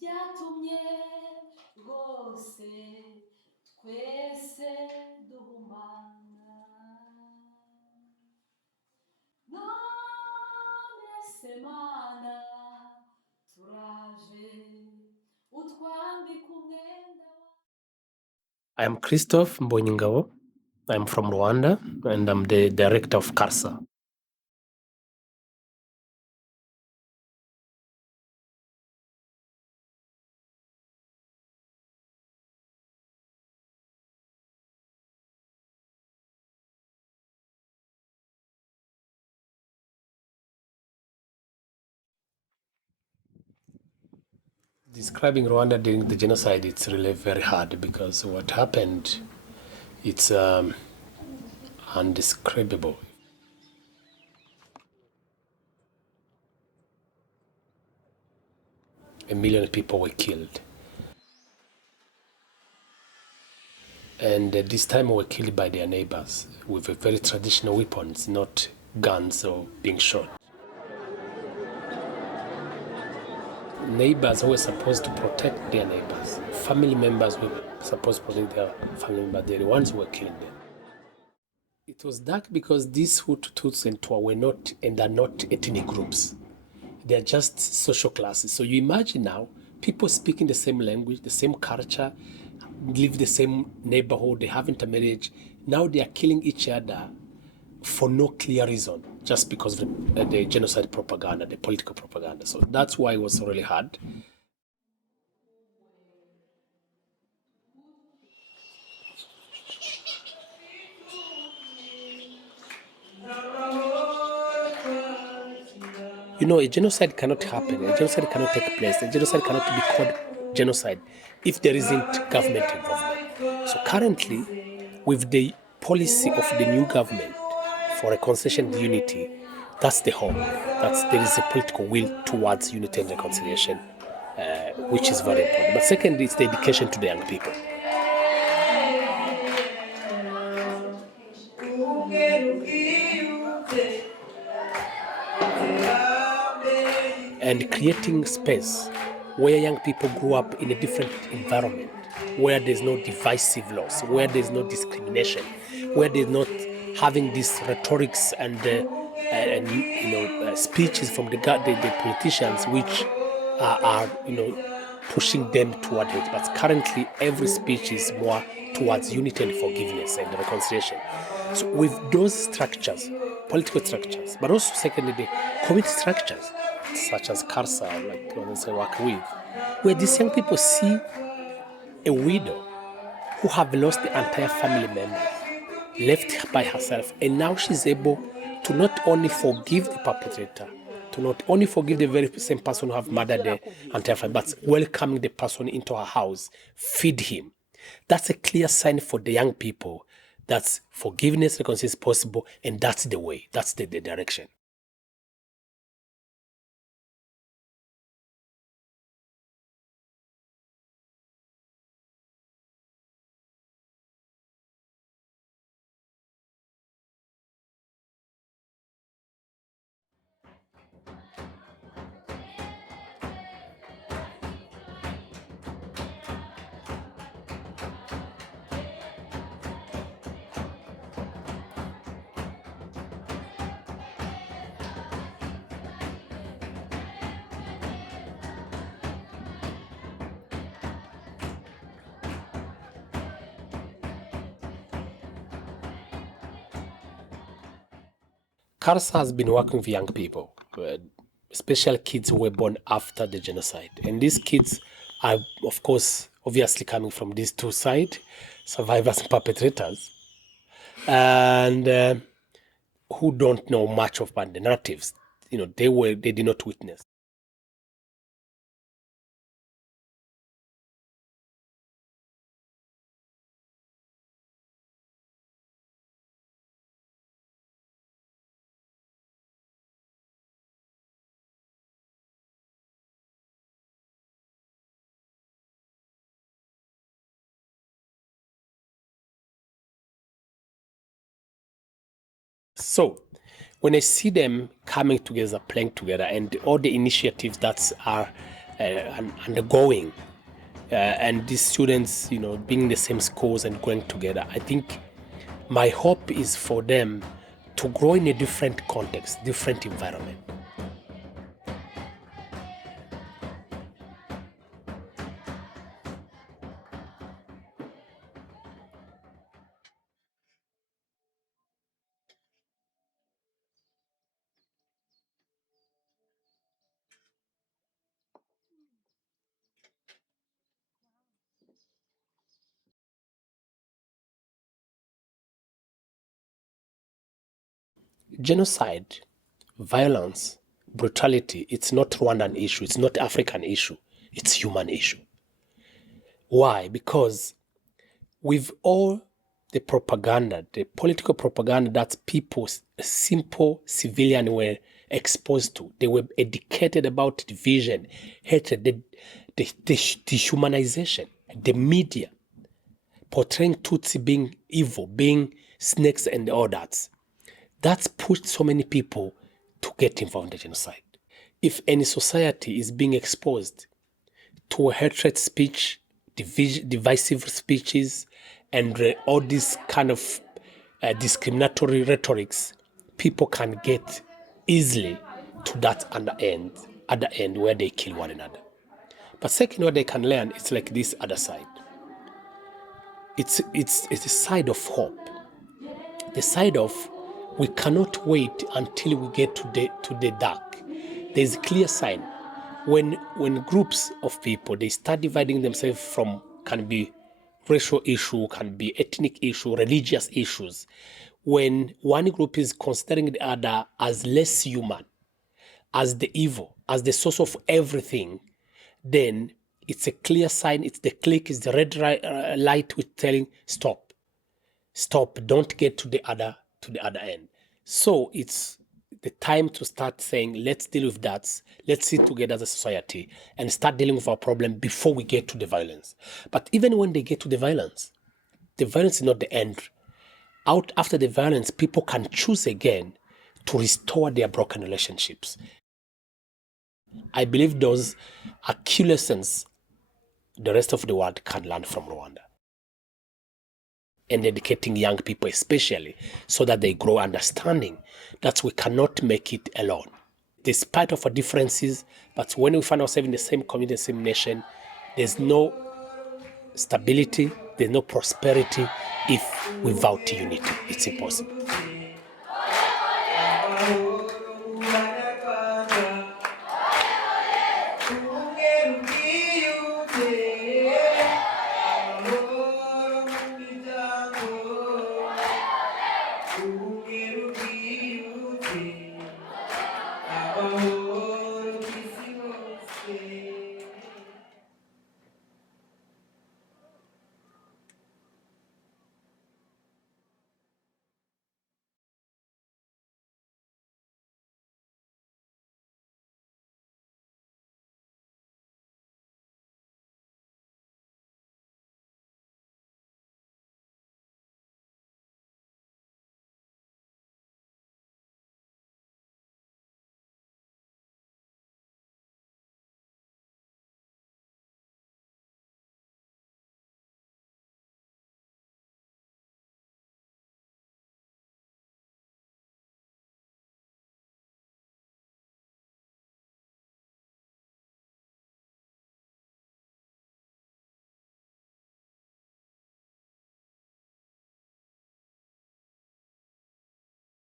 byatumye rwose twese duhumana none se mana turaje utwambika umwenda I am Christophe Mbonyingabo. I'm from Rwanda and I'm the director of CARSA. Describing Rwanda during the genocide, it's really very hard because what happened, it's undescribable. A million people were killed. And this time were killed by their neighbors with very traditional weapons, not guns or being shot. Neighbors who were supposed to protect their neighbors, family members who were supposed to protect their family members, they're the ones who were killed. It was dark because these Hutu, Tutsi, and Twa were not and are not ethnic groups. They're just social classes. So you imagine now, people speaking the same language, the same culture, live the same neighborhood, they have intermarriage. Now they are killing each other for no clear reason, just because of the genocide propaganda, the political propaganda. So that's why it was really hard. You know, a genocide cannot happen, a genocide cannot take place, a genocide cannot be called genocide if there isn't government involvement. So currently, with the policy of the new government for reconciliation and unity, that's the hope. There is a political will towards unity and reconciliation, which is very important. But secondly, it's the education to the young people. And creating space where young people grow up in a different environment, where there's no divisive laws, where there's no discrimination, where there's not having these rhetorics and speeches from the politicians which are pushing them toward it. But currently, every speech is more towards unity and forgiveness and reconciliation. So with those structures, political structures, but also secondly the community structures, such as CARSA, like the ones I work with, where these young people see a widow who have lost the entire family members, left by herself, and now she's able to not only forgive the perpetrator, to not only forgive the very same person who have murdered the entire family, but welcoming the person into her house, feed him. That's a clear sign for the young people that forgiveness, reconciliation is possible, and that's the way, that's the direction. CARSA has been working with young people, especially kids who were born after the genocide. And these kids are, of course, obviously coming from these two sides, survivors and perpetrators, and who don't know much about the narratives. They did not witness. So when I see them coming together, playing together, and all the initiatives that are undergoing, and these students, being in the same schools and going together, I think my hope is for them to grow in a different context, different environment. Genocide, violence, brutality, it's not Rwandan issue, it's not African issue, it's human issue. Why? Because with all the propaganda, the political propaganda that people, simple civilian were exposed to, they were educated about division, hatred, the dehumanization, the media portraying Tutsi being evil, being snakes and all that. That's pushed so many people to get involved in the genocide. If any society is being exposed to hatred speech, divisive speeches, and all these kind of discriminatory rhetorics, people can get easily to that at the end where they kill one another. But second, what they can learn, it's like this other side. It's a side of hope. The side of we cannot wait until we get to the dark. There's a clear sign. When groups of people, they start dividing themselves from, can be racial issue, can be ethnic issue, religious issues. When one group is considering the other as less human, as the evil, as the source of everything, then it's a clear sign. It's the click, it's the red light with telling stop, don't get to the other end. So it's the time to start saying, let's deal with that. Let's sit together as a society and start dealing with our problem before we get to the violence. But even when they get to the violence is not the end. Out after the violence, people can choose again to restore their broken relationships. I believe those are key lessons the rest of the world can learn from Rwanda. And educating young people especially, so that they grow understanding that we cannot make it alone. Despite of our differences, but when we find ourselves in the same community, same nation, there's no stability, there's no prosperity if without unity. It's impossible.